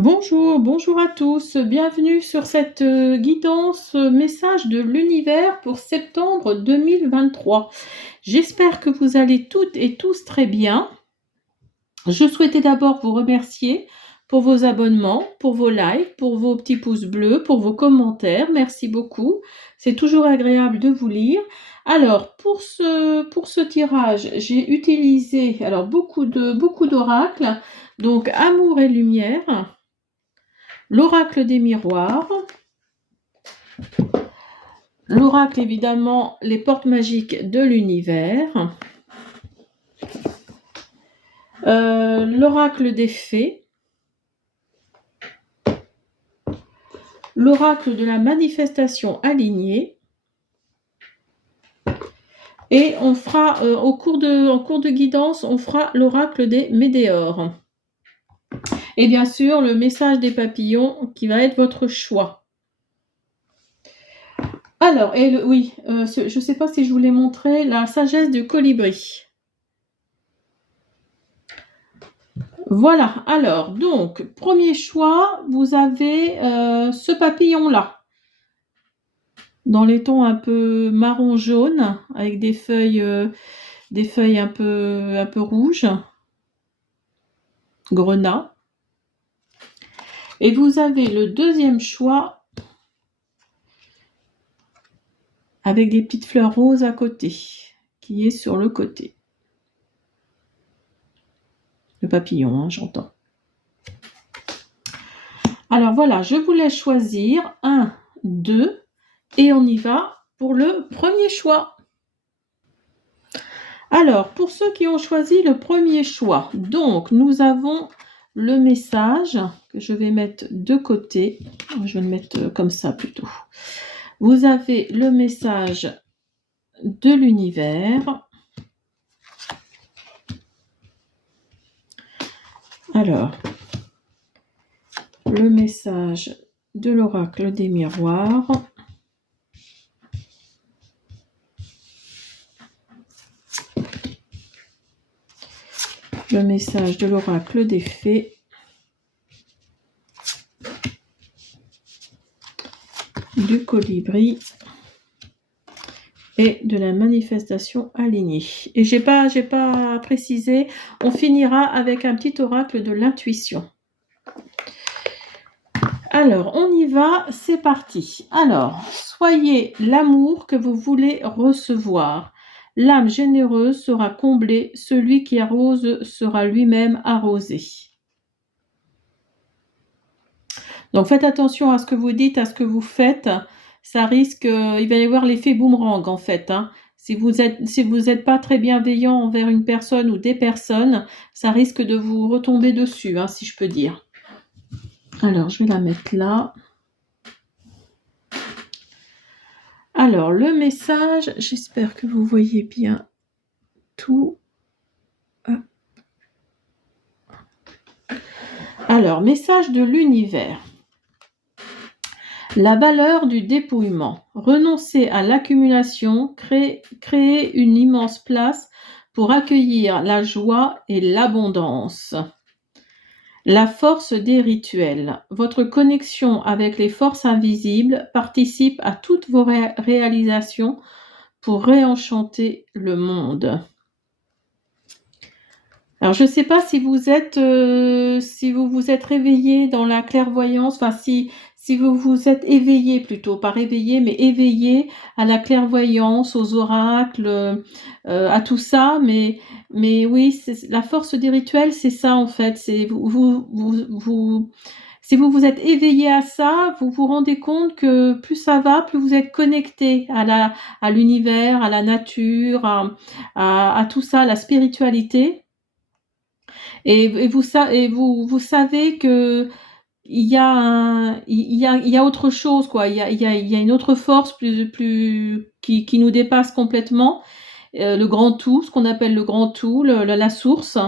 Bonjour, bonjour à tous. Bienvenue sur cette guidance message de l'univers pour septembre 2023. J'espère que vous allez toutes et tous très bien. Je souhaitais d'abord vous remercier pour vos abonnements, pour vos likes, pour vos petits pouces bleus, pour vos commentaires. Merci beaucoup. C'est toujours agréable de vous lire. Alors, pour ce tirage, j'ai utilisé beaucoup d'oracles. Donc, Amour et Lumière, l'oracle des miroirs, l'oracle évidemment, les portes magiques de l'univers, l'oracle des fées, l'oracle de la manifestation alignée, et on fera en cours de guidance, on fera l'oracle des météores. Et bien sûr, le message des papillons qui va être votre choix. Alors, je ne sais pas si je vous l'ai montré, la sagesse du colibri. Voilà, alors, donc, premier choix, vous avez ce papillon-là, dans les tons un peu marron-jaune, avec des feuilles un peu rouges, grenat. Et vous avez le deuxième choix, avec des petites fleurs roses à côté, qui est sur le côté. Le papillon, hein, j'entends. Alors voilà, je vous laisse choisir 1, 2, et on y va pour le premier choix. Alors, pour ceux qui ont choisi le premier choix, donc nous avons le message que je vais mettre de côté. Je vais le mettre comme ça plutôt. Vous avez le message de l'univers. Alors, le message de l'oracle des miroirs. Le message de l'oracle des fées. Du colibri. Et de la manifestation alignée. Et j'ai pas précisé, on finira avec un petit oracle de l'intuition. Alors, on y va, c'est parti. Alors, soyez l'amour que vous voulez recevoir. L'âme généreuse sera comblée, celui qui arrose sera lui-même arrosé. Donc, faites attention à ce que vous dites, à ce que vous faites. Ça risque, il va y avoir l'effet boomerang en fait. Hein. Si vous êtes pas très bienveillant envers une personne ou des personnes, ça risque de vous retomber dessus, hein, si je peux dire. Alors, je vais la mettre là. Alors, le message, j'espère que vous voyez bien tout. Alors, message de l'univers. La valeur du dépouillement. Renoncer à l'accumulation, créer une immense place pour accueillir la joie et l'abondance. La force des rituels. Votre connexion avec les forces invisibles participe à toutes vos réalisations pour réenchanter le monde. Alors, je ne sais pas si vous vous êtes réveillé dans la clairvoyance, enfin si vous vous êtes éveillé plutôt, pas réveillé, mais éveillé à la clairvoyance, aux oracles, à tout ça, mais oui, la force des rituels, c'est ça en fait. C'est si vous vous êtes éveillé à ça, vous vous rendez compte que plus ça va, plus vous êtes connecté à l'univers, à la nature, à tout ça, à la spiritualité. Et vous savez que il y a autre chose, quoi. Il y a une autre force qui nous dépasse complètement. Le grand tout, ce qu'on appelle le grand tout, la source.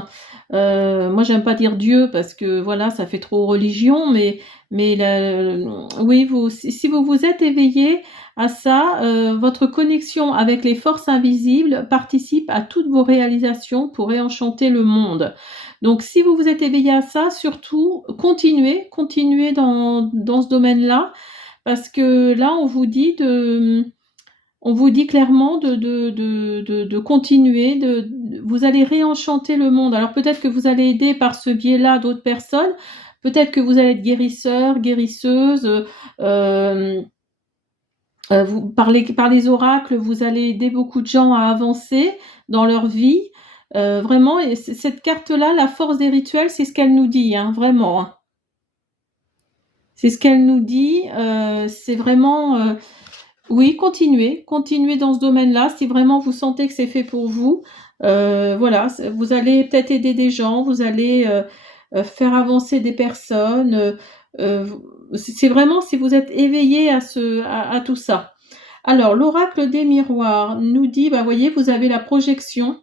Moi, j'aime pas dire Dieu parce que voilà, ça fait trop religion, mais oui, si vous vous êtes éveillé à ça, votre connexion avec les forces invisibles participe à toutes vos réalisations pour réenchanter le monde. Donc, si vous vous êtes éveillé à ça, surtout, continuez dans ce domaine-là, parce que là, on vous dit clairement de continuer, vous allez réenchanter le monde. Alors peut-être que vous allez aider par ce biais-là d'autres personnes, peut-être que vous allez être guérisseur, guérisseuse, par les oracles, vous allez aider beaucoup de gens à avancer dans leur vie. Vraiment, et cette carte-là, la force des rituels, c'est ce qu'elle nous dit, hein, vraiment. Hein. C'est ce qu'elle nous dit. C'est vraiment... oui, continuez dans ce domaine-là. Si vraiment vous sentez que c'est fait pour vous, voilà, vous allez peut-être aider des gens, vous allez faire avancer des personnes. Euh, c'est vraiment si vous êtes éveillé à tout ça. Alors, l'oracle des miroirs nous dit, bah, voyez, vous avez la projection.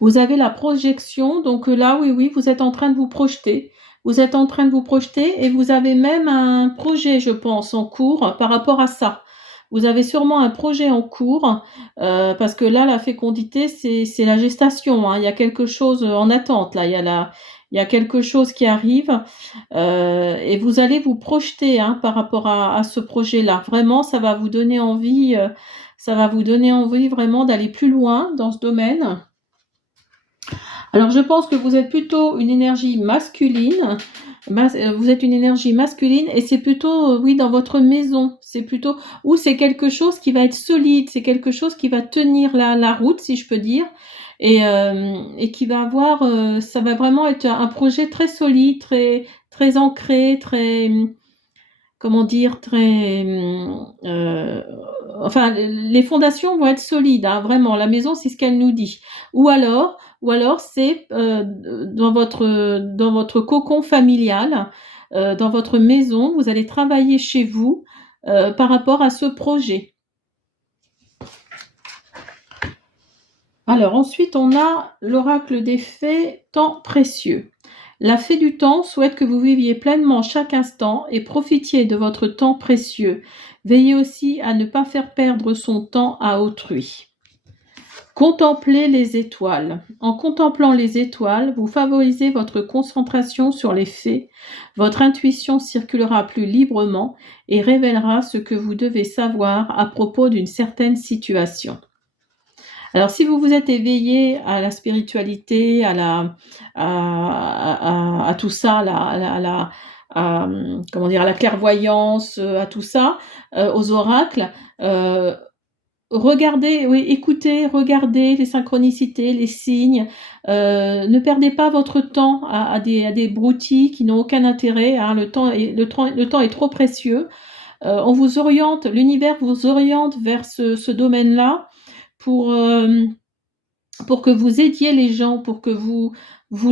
Vous avez la projection, donc là, oui, vous êtes en train de vous projeter. Vous êtes en train de vous projeter et vous avez même un projet, je pense, en cours par rapport à ça. Vous avez sûrement un projet en cours parce que là, la fécondité, c'est la gestation. Hein. Il y a quelque chose en attente. Là, il y a quelque chose qui arrive et vous allez vous projeter hein, par rapport à ce projet-là. Vraiment, ça va vous donner envie. Ça va vous donner envie vraiment d'aller plus loin dans ce domaine. Alors, je pense que vous êtes plutôt une énergie masculine. Vous êtes une énergie masculine et c'est plutôt, oui, dans votre maison. C'est plutôt, ou c'est quelque chose qui va être solide. C'est quelque chose qui va tenir la route, si je peux dire. Et qui va avoir, ça va vraiment être un projet très solide, très ancré, très, comment dire, très, enfin, les fondations vont être solides, hein, vraiment. La maison, c'est ce qu'elle nous dit. Ou alors c'est dans votre cocon familial, dans votre maison, vous allez travailler chez vous par rapport à ce projet. Alors ensuite, on a l'oracle des fées, temps précieux. La fée du temps souhaite que vous viviez pleinement chaque instant et profitiez de votre temps précieux. Veillez aussi à ne pas faire perdre son temps à autrui. Contemplez les étoiles. En contemplant les étoiles, vous favorisez votre concentration sur les faits. Votre intuition circulera plus librement et révélera ce que vous devez savoir à propos d'une certaine situation. Alors, si vous vous êtes éveillé à la spiritualité, à tout ça, comment dire, à la clairvoyance, à tout ça, aux oracles, regardez, oui, écoutez, regardez les synchronicités, les signes. Ne perdez pas votre temps à des broutilles qui n'ont aucun intérêt. Hein, le temps est trop précieux. On vous oriente, l'univers vous oriente vers ce domaine-là pour que vous aidiez les gens, pour que vous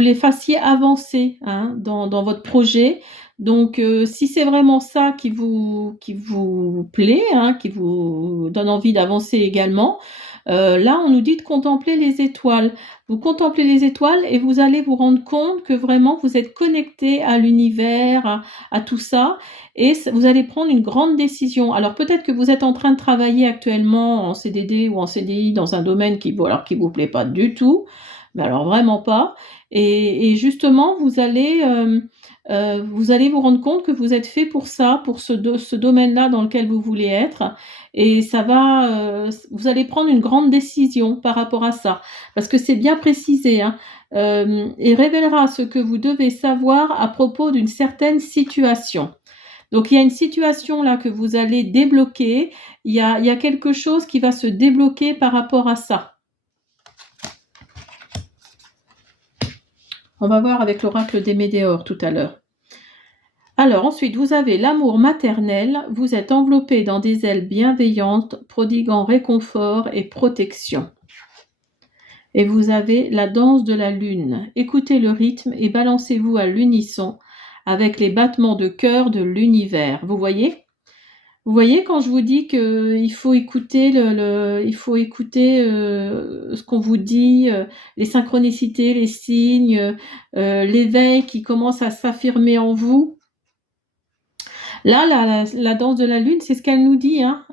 les fassiez avancer hein, dans votre projet. Donc, si c'est vraiment ça qui vous plaît, hein, qui vous donne envie d'avancer également, là, on nous dit de contempler les étoiles. Vous contemplez les étoiles et vous allez vous rendre compte que vraiment vous êtes connecté à l'univers, à tout ça, et vous allez prendre une grande décision. Alors peut-être que vous êtes en train de travailler actuellement en CDD ou en CDI dans un domaine qui vous plaît pas du tout, mais alors vraiment pas. Et justement, vous allez vous rendre compte que vous êtes fait pour ça, pour ce domaine-là dans lequel vous voulez être, et ça va, vous allez prendre une grande décision par rapport à ça, parce que c'est bien précisé, hein, et révélera ce que vous devez savoir à propos d'une certaine situation. Donc il y a une situation là que vous allez débloquer, il y a quelque chose qui va se débloquer par rapport à ça. On va voir avec l'oracle des Médéores tout à l'heure. Alors ensuite, vous avez l'amour maternel, vous êtes enveloppé dans des ailes bienveillantes, prodiguant réconfort et protection. Et vous avez la danse de la lune. Écoutez le rythme et balancez-vous à l'unisson avec les battements de cœur de l'univers. Vous voyez ? Vous voyez quand je vous dis qu'il faut écouter il faut écouter ce qu'on vous dit, les synchronicités, les signes, l'éveil qui commence à s'affirmer en vous. Là, la danse de la lune, c'est ce qu'elle nous dit, hein.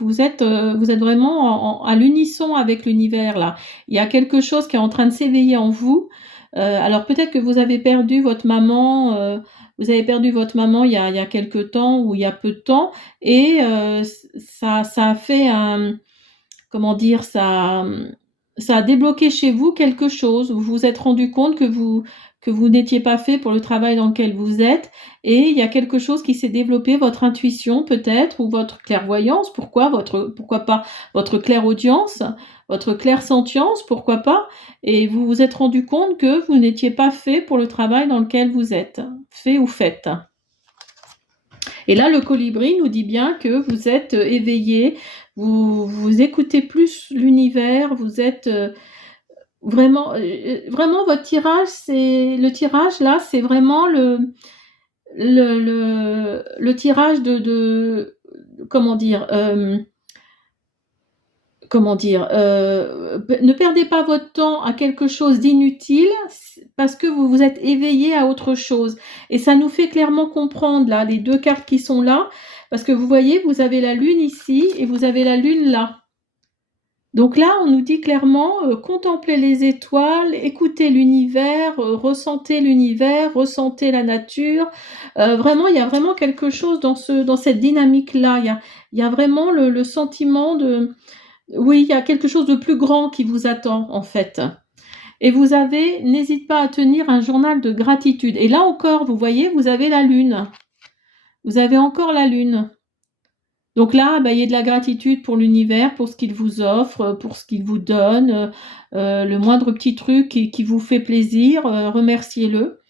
Vous êtes vraiment à l'unisson avec l'univers là. Il y a quelque chose qui est en train de s'éveiller en vous. Alors peut-être que vous avez perdu votre maman. Vous avez perdu votre maman il y a quelque temps ou il y a peu de temps, et ça a fait un, comment dire, ça a débloqué chez vous quelque chose. Vous vous êtes rendu compte que vous n'étiez pas fait pour le travail dans lequel vous êtes, et il y a quelque chose qui s'est développé, votre intuition peut-être, ou votre clairvoyance, pourquoi pas votre clairaudience, votre clairsentience, pourquoi pas, et vous vous êtes rendu compte que vous n'étiez pas fait pour le travail dans lequel vous êtes, fait ou faites. Et là, le colibri nous dit bien que vous êtes éveillé, vous écoutez plus l'univers, vous êtes vraiment votre tirage, le tirage là, c'est vraiment le tirage de comment dire, ne perdez pas votre temps à quelque chose d'inutile, parce que vous vous êtes éveillé à autre chose. Et ça nous fait clairement comprendre là, les deux cartes qui sont là, parce que vous voyez, vous avez la lune ici et vous avez la lune là. Donc là, on nous dit clairement, contemplez les étoiles, écoutez l'univers, ressentez la nature. Vraiment, il y a vraiment quelque chose dans cette dynamique-là. Il y a vraiment le sentiment de... Oui, il y a quelque chose de plus grand qui vous attend, en fait. Et n'hésite pas à tenir un journal de gratitude. Et là encore, vous voyez, vous avez la lune. Vous avez encore la lune. Donc là, ayez de la gratitude pour l'univers, pour ce qu'il vous offre, pour ce qu'il vous donne, le moindre petit truc qui vous fait plaisir, remerciez-le.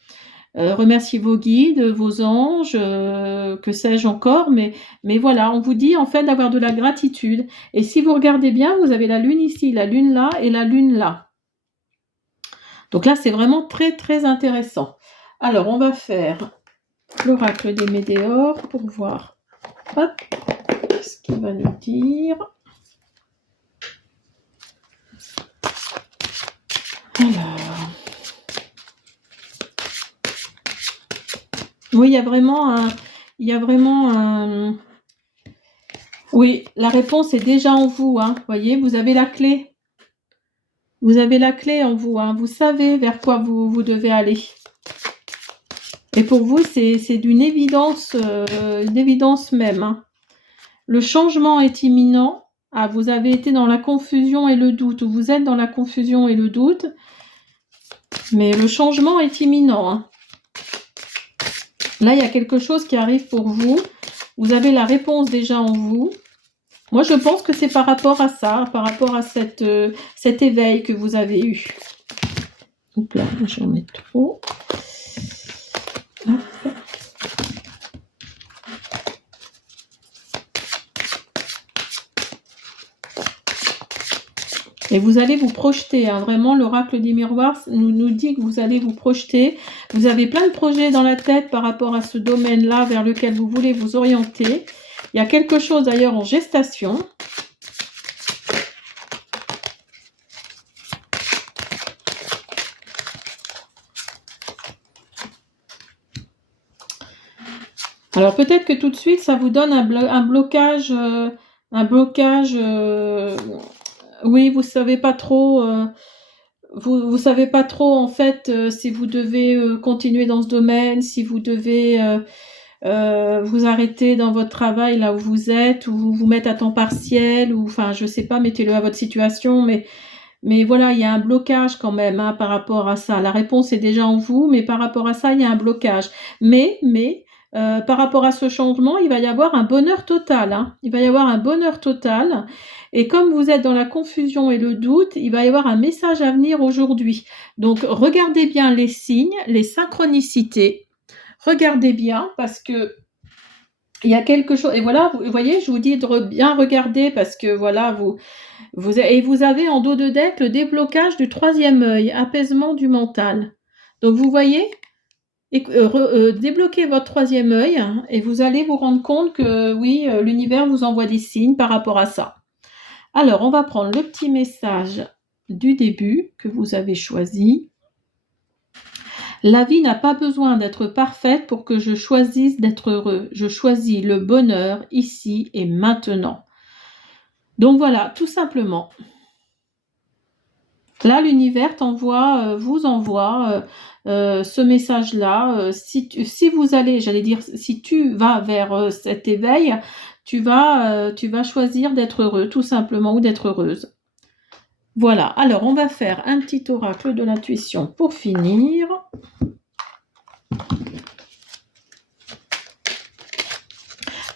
Remerciez vos guides, vos anges, que sais-je encore, mais voilà, on vous dit en fait d'avoir de la gratitude. Et si vous regardez bien, vous avez la lune ici, la lune là et la lune là. Donc là, c'est vraiment très très intéressant. Alors, on va faire l'oracle des météores pour voir. Hop, ce qu'il va nous dire. Alors, oui, il y a vraiment un... Oui, la réponse est déjà en vous, hein. Vous voyez, vous avez la clé. Vous avez la clé en vous, hein. Vous savez vers quoi vous devez aller. Et pour vous, c'est d'une évidence, une évidence même, hein. Le changement est imminent. Ah, vous avez été dans la confusion et le doute, ou vous êtes dans la confusion et le doute, mais le changement est imminent, hein. Là, il y a quelque chose qui arrive pour vous. Vous avez la réponse déjà en vous. Moi, je pense que c'est par rapport à ça, par rapport à cet éveil que vous avez eu. Donc là, j'en mets trop. Hop. Et vous allez vous projeter, hein. Vraiment, l'oracle des miroirs nous dit que vous allez vous projeter. Vous avez plein de projets dans la tête par rapport à ce domaine-là vers lequel vous voulez vous orienter. Il y a quelque chose d'ailleurs en gestation. Alors peut-être que tout de suite, ça vous donne un blocage, oui, vous savez pas trop, vous savez pas trop en fait si vous devez continuer dans ce domaine, si vous devez vous arrêter dans votre travail là où vous êtes, ou vous mettre à temps partiel, ou enfin je sais pas, mettez-le à votre situation, mais voilà, il y a un blocage quand même, hein, par rapport à ça. La réponse est déjà en vous, mais par rapport à ça, il y a un blocage. Mais par rapport à ce changement, il va y avoir un bonheur total, hein. Il va y avoir un bonheur total. Et comme vous êtes dans la confusion et le doute, il va y avoir un message à venir aujourd'hui. Donc, regardez bien les signes, les synchronicités. Regardez bien, parce que il y a quelque chose. Et voilà, vous voyez, je vous dis de bien regarder, parce que voilà, vous avez en dos de deck le déblocage du troisième œil, apaisement du mental. Donc, vous voyez, débloquez votre troisième œil et vous allez vous rendre compte que oui, l'univers vous envoie des signes par rapport à ça. Alors, on va prendre le petit message du début que vous avez choisi. La vie n'a pas besoin d'être parfaite pour que je choisisse d'être heureux. Je choisis le bonheur ici et maintenant. Donc voilà, tout simplement. Là, l'univers vous envoie ce message-là. Si vous allez, j'allais dire, si tu vas vers cet éveil, tu vas choisir d'être heureux, tout simplement, ou d'être heureuse. Voilà, alors on va faire un petit oracle de l'intuition pour finir.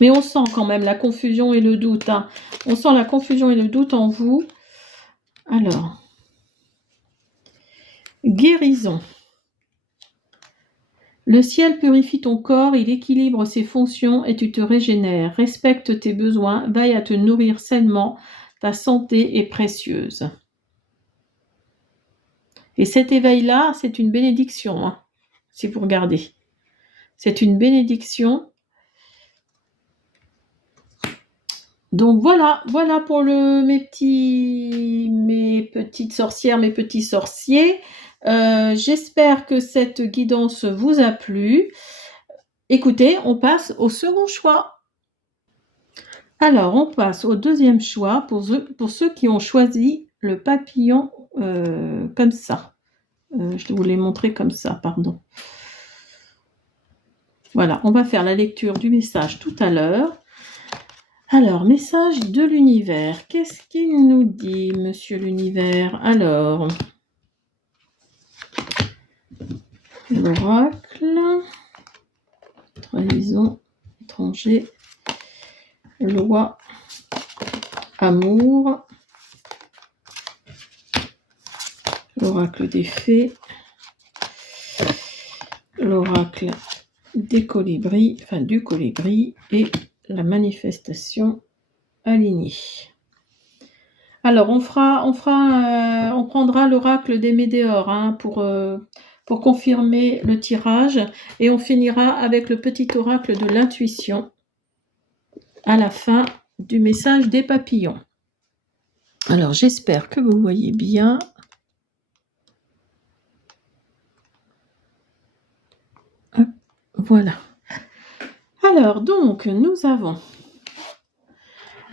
Mais on sent quand même la confusion et le doute. Hein. On sent la confusion et le doute en vous. Alors, guérison. Le ciel purifie ton corps, il équilibre ses fonctions et tu te régénères. Respecte tes besoins, veille à te nourrir sainement. Ta santé est précieuse. Et cet éveil-là, c'est une bénédiction, hein, si vous regardez. C'est une bénédiction. Donc voilà pour mes petites sorcières, mes petits sorciers. J'espère que cette guidance vous a plu. Écoutez, on passe au second choix. Alors, on passe au deuxième choix pour ceux qui ont choisi le papillon comme ça. Je vous l'ai montré comme ça, pardon. Voilà, on va faire la lecture du message tout à l'heure. Alors, message de l'univers. Qu'est-ce qu'il nous dit, monsieur l'univers? Alors, l'oracle, trahison, étranger, loi, amour, l'oracle des fées, l'oracle des colibris, enfin du colibri, et la manifestation alignée. Alors, on prendra l'oracle des météores hein, pour confirmer le tirage et on finira avec le petit oracle de l'intuition à la fin du message des papillons. Alors, j'espère que vous voyez bien. Voilà. Alors, donc, nous avons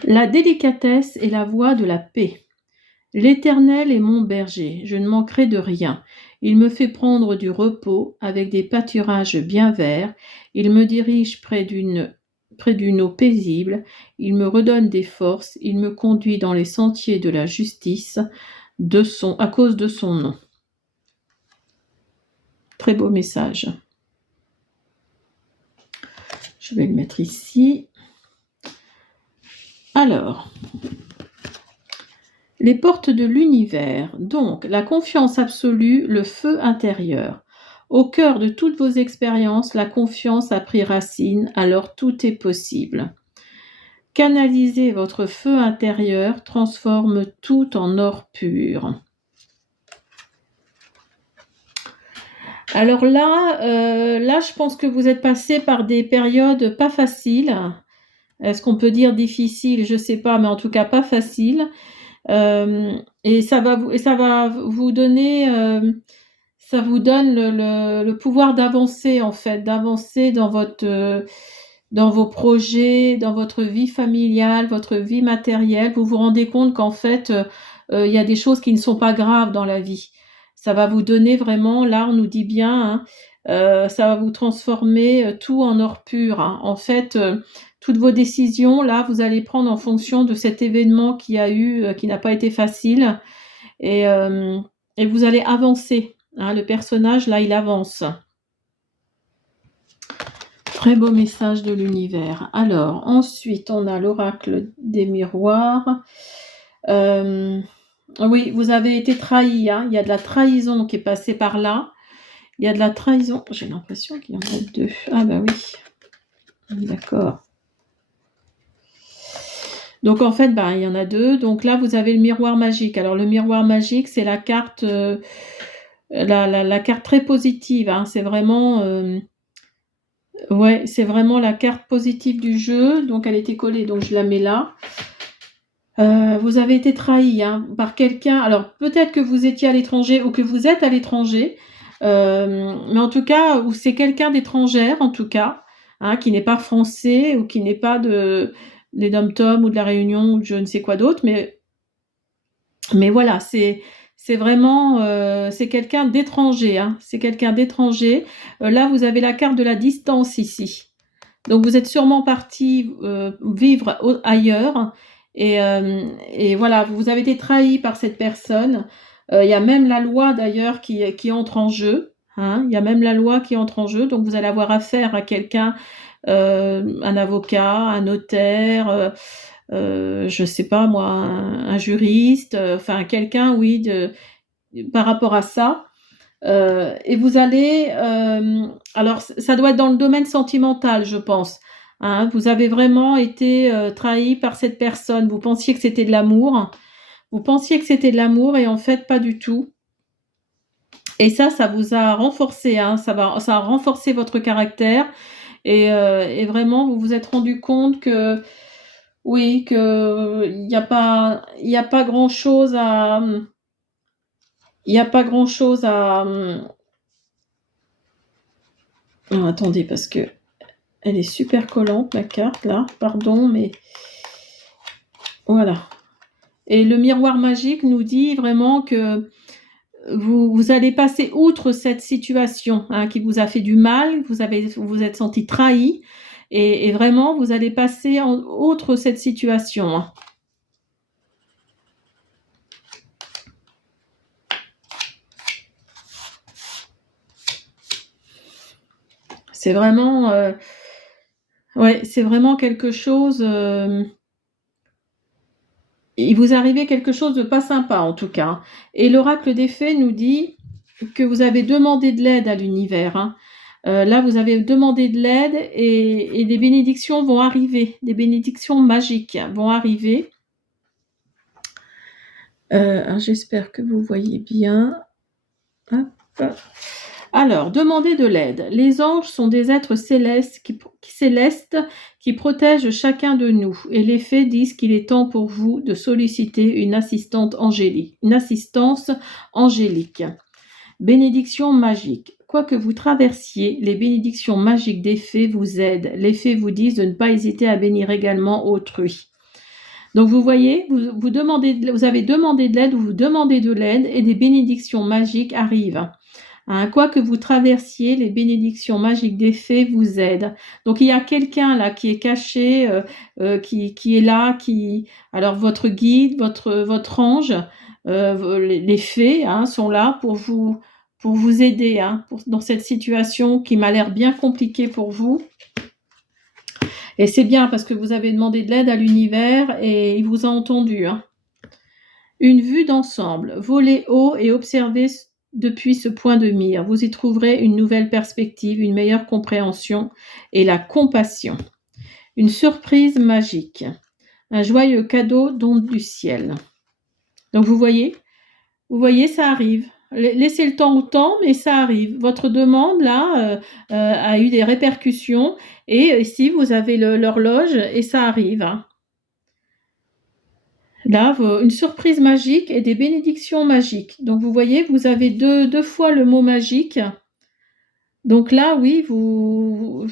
la délicatesse et la voie de la paix. L'Éternel est mon berger, je ne manquerai de rien. Il me fait prendre du repos avec des pâturages bien verts. Il me dirige près d'une eau paisible. Il me redonne des forces. Il me conduit dans les sentiers de la justice à cause de son nom. Très beau message. Je vais le mettre ici. Alors, les portes de l'univers, donc la confiance absolue, le feu intérieur. Au cœur de toutes vos expériences, la confiance a pris racine, alors tout est possible. Canalisez votre feu intérieur, transforme tout en or pur. Alors là, je pense que vous êtes passé par des périodes pas faciles. Est-ce qu'on peut dire difficiles? Je ne sais pas, mais en tout cas pas faciles. Et ça va vous donner, ça vous donne le pouvoir d'avancer en fait, d'avancer dans vos projets, dans votre vie familiale, votre vie matérielle. Vous vous rendez compte qu'en fait, il y a des choses qui ne sont pas graves dans la vie. Ça va vous donner vraiment, là on nous dit bien, hein, ça va vous transformer tout en or pur. Hein. En fait, toutes vos décisions, là, vous allez prendre en fonction de cet événement qui n'a pas été facile, et vous allez avancer. Hein, le personnage, là, il avance. Très beau message de l'univers. Alors, ensuite, on a l'oracle des miroirs. Oui, vous avez été trahi. Hein. Il y a de la trahison qui est passée par là. Il y a de la trahison. J'ai l'impression qu'il y en a deux. Ah bah oui. D'accord. Donc en fait, il y en a deux. Donc là, vous avez le miroir magique. Alors le miroir magique, c'est la carte la carte très positive, hein. C'est vraiment, ouais, c'est vraiment la carte positive du jeu. Donc elle était collée, donc je la mets là. Vous avez été trahi, hein, par quelqu'un. Alors peut-être que vous étiez à l'étranger ou que vous êtes à l'étranger, mais en tout cas, ou c'est quelqu'un d'étrangère, en tout cas, hein, qui n'est pas français ou qui n'est pas des DOM-TOM ou de la Réunion ou de je ne sais quoi d'autre, mais voilà, c'est vraiment, c'est quelqu'un d'étranger, hein, c'est quelqu'un d'étranger. Là, vous avez la carte de la distance ici. Donc vous êtes sûrement parti vivre ailleurs et voilà, vous avez été trahi par cette personne. Il y a même la loi d'ailleurs qui entre en jeu, hein. Il y a même la loi qui entre en jeu, donc vous allez avoir affaire à quelqu'un, un avocat, un notaire, je sais pas moi, un juriste, enfin quelqu'un, oui, par rapport à ça. Et vous allez, alors ça doit être dans le domaine sentimental, je pense, hein. Vous avez vraiment été trahi par cette personne. Vous pensiez que c'était de l'amour. Vous pensiez que c'était de l'amour et en fait pas du tout. Et ça vous a renforcé, hein. Ça a renforcé votre caractère et vraiment vous vous êtes rendu compte que oui, que il y a pas grand chose à, il y a pas grand chose à. Attendez parce que elle est super collante, la carte, là. Pardon, mais voilà. Et le miroir magique nous dit vraiment que vous allez passer outre cette situation, hein, qui vous a fait du mal, vous vous êtes senti trahi, et vraiment, vous allez passer outre cette situation, hein. C'est vraiment, ouais, c'est vraiment quelque chose. Il vous arrivait quelque chose de pas sympa en tout cas. Et l'oracle des fées nous dit que vous avez demandé de l'aide à l'univers, hein. Là, vous avez demandé de l'aide et des bénédictions vont arriver, des bénédictions magiques vont arriver. J'espère que vous voyez bien. Hop. Alors, demandez de l'aide. Les anges sont des êtres célestes qui protègent chacun de nous. Et les fées disent qu'il est temps pour vous de solliciter une assistance angélique. Bénédiction magique. Quoi que vous traversiez, les bénédictions magiques des fées vous aident. Les fées vous disent de ne pas hésiter à bénir également autrui. Donc vous voyez, vous avez demandé de l'aide ou vous demandez de l'aide et des bénédictions magiques arrivent. Hein, quoi que vous traversiez, les bénédictions magiques des fées vous aident. Donc il y a quelqu'un là qui est caché, qui est là, alors votre guide, votre ange, les fées, hein, sont là pour vous aider, hein, dans cette situation qui m'a l'air bien compliquée pour vous. Et c'est bien parce que vous avez demandé de l'aide à l'univers et il vous a entendu, hein. Une vue d'ensemble. Volez haut et observez depuis ce point de mire. Vous y trouverez une nouvelle perspective, une meilleure compréhension et la compassion. Une surprise magique. Un joyeux cadeau don du ciel. Donc vous voyez, ça arrive. Laissez le temps au temps, mais ça arrive. Votre demande, là, a eu des répercussions. Et ici, vous avez l'horloge et ça arrive, hein. Là, une surprise magique et des bénédictions magiques. Donc vous voyez, vous avez deux fois le mot magique. Donc là, oui, vous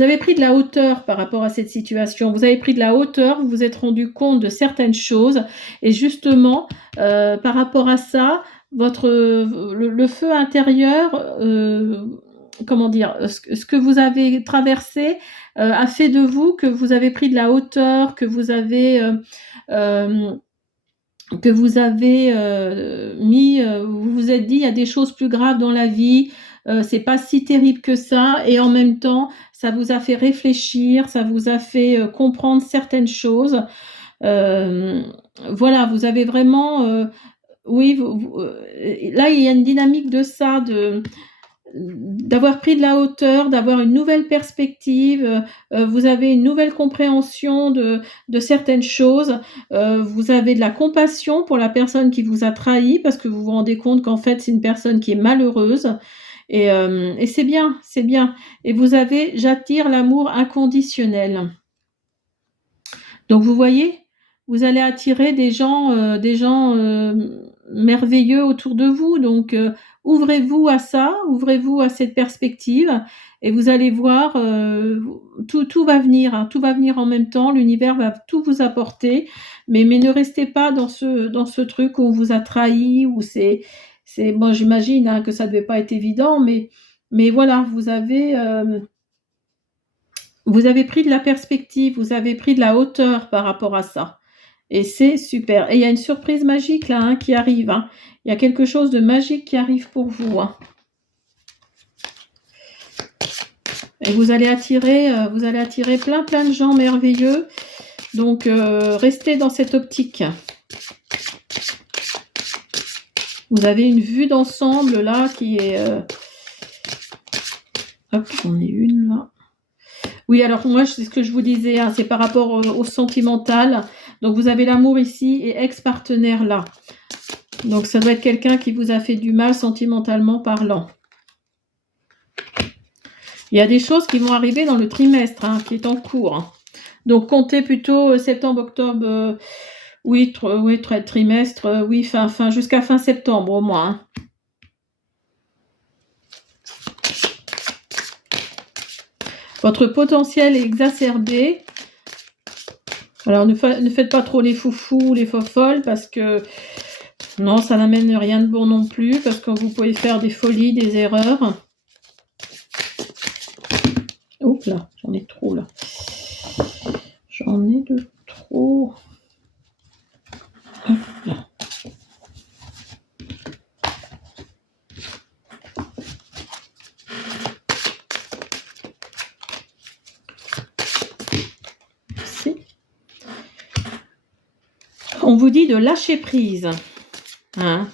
avez pris de la hauteur par rapport à cette situation. Vous avez pris de la hauteur, vous vous êtes rendu compte de certaines choses. Et justement, par rapport à ça, le feu intérieur, comment dire, ce que vous avez traversé a fait de vous que vous avez pris de la hauteur, que vous avez vous vous êtes dit, il y a des choses plus graves dans la vie, c'est pas si terrible que ça, et en même temps, ça vous a fait réfléchir, ça vous a fait comprendre certaines choses. Voilà, vous avez vraiment, oui, là, il y a une dynamique de ça, d'avoir pris de la hauteur, d'avoir une nouvelle perspective, vous avez une nouvelle compréhension de certaines choses, vous avez de la compassion pour la personne qui vous a trahi parce que vous vous rendez compte qu'en fait, c'est une personne qui est malheureuse et c'est bien, c'est bien. Et vous avez j'attire l'amour inconditionnel. Donc vous voyez, vous allez attirer des gens merveilleux autour de vous. Donc ouvrez-vous à ça, ouvrez-vous à cette perspective et vous allez voir, tout va venir, hein, tout va venir en même temps. L'univers va tout vous apporter, mais ne restez pas dans ce truc où on vous a trahi, où c'est bon, j'imagine hein, que ça devait pas être évident, mais voilà, vous avez pris de la perspective, vous avez pris de la hauteur par rapport à ça. Et c'est super. Et il y a une surprise magique là hein, qui arrive. Hein. Il y a quelque chose de magique qui arrive pour vous. Hein. Et vous allez attirer plein de gens merveilleux. Donc restez dans cette optique. Vous avez une vue d'ensemble là qui est... Hop, j'en ai une là. Oui, alors moi, c'est ce que je vous disais, hein, c'est par rapport au sentimental. Donc, vous avez l'amour ici et ex-partenaire là. Donc, ça doit être quelqu'un qui vous a fait du mal sentimentalement parlant. Il y a des choses qui vont arriver dans le trimestre, hein, qui est en cours. Hein. Donc, comptez plutôt septembre, octobre, oui, trimestre, oui, fin, jusqu'à fin septembre au moins. Hein. Votre potentiel est exacerbé. Alors, ne faites pas trop les foufous, les fofolles, parce que non, ça n'amène rien de bon non plus, parce que vous pouvez faire des folies, des erreurs. Oups là, j'en ai trop là. J'en ai de trop. Hop là. On vous dit de lâcher prise. Hein?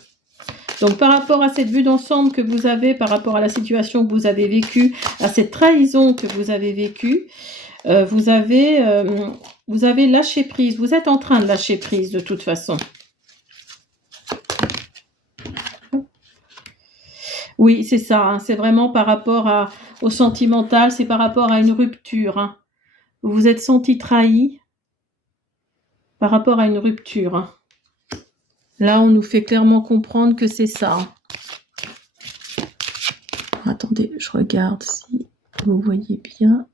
Donc, par rapport à cette vue d'ensemble que vous avez, par rapport à la situation que vous avez vécue, à cette trahison que vous avez vécue, vous avez lâché prise. Vous êtes en train de lâcher prise de toute façon. Oui, c'est ça. Hein, c'est vraiment par rapport au sentimental, c'est par rapport à une rupture. Hein. Vous vous êtes senti trahi par rapport à une rupture. Hein. Là, on nous fait clairement comprendre que c'est ça. Attendez, je regarde si vous voyez bien.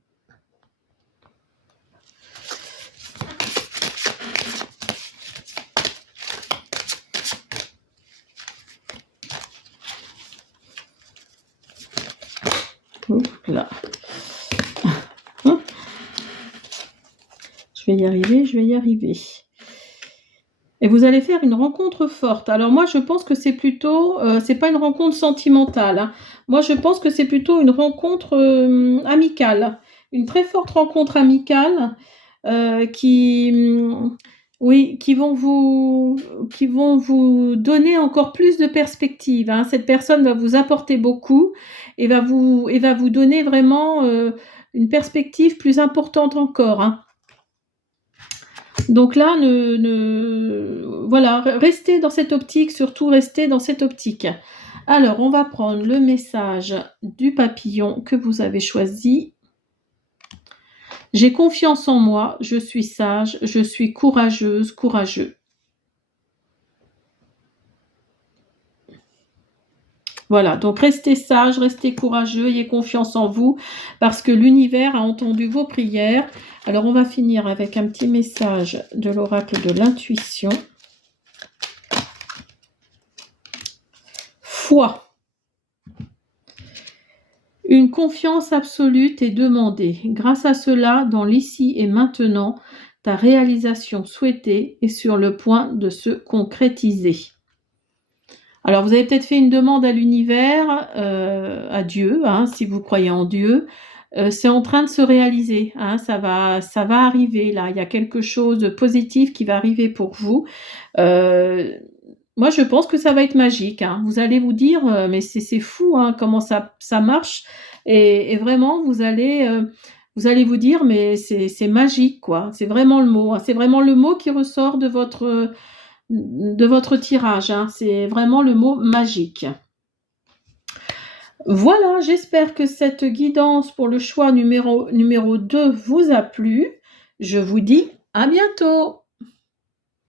Là. Je vais y arriver. Et vous allez faire une rencontre forte. Alors moi, je pense que c'est plutôt, c'est pas une rencontre sentimentale. Hein. Moi, je pense que c'est plutôt une rencontre amicale, une très forte rencontre amicale qui vont vous donner encore plus de perspectives. Hein. Cette personne va vous apporter beaucoup et va vous donner vraiment une perspective plus importante encore. Hein. Donc là, voilà, restez dans cette optique, surtout restez dans cette optique. Alors, on va prendre le message du papillon que vous avez choisi. J'ai confiance en moi, je suis sage, je suis courageuse, courageux. Voilà, donc restez sage, restez courageux, ayez confiance en vous, parce que l'univers a entendu vos prières. Alors, on va finir avec un petit message de l'oracle de l'intuition. Foi. Une confiance absolue est demandée. Grâce à cela, dans l'ici et maintenant, ta réalisation souhaitée est sur le point de se concrétiser. Alors, vous avez peut-être fait une demande à l'univers, à Dieu, hein, si vous croyez en Dieu. C'est en train de se réaliser. Hein, ça va arriver là. Il y a quelque chose de positif qui va arriver pour vous. Moi, je pense que ça va être magique, hein. Vous allez vous dire, «Mais c'est fou, hein, comment ça marche» et vraiment vous allez vous dire: «Mais c'est magique, quoi». C'est vraiment le mot, hein. C'est vraiment le mot qui ressort de votre tirage, hein. C'est vraiment le mot magique. Voilà, j'espère que cette guidance pour le choix numéro 2 vous a plu. Je vous dis à bientôt.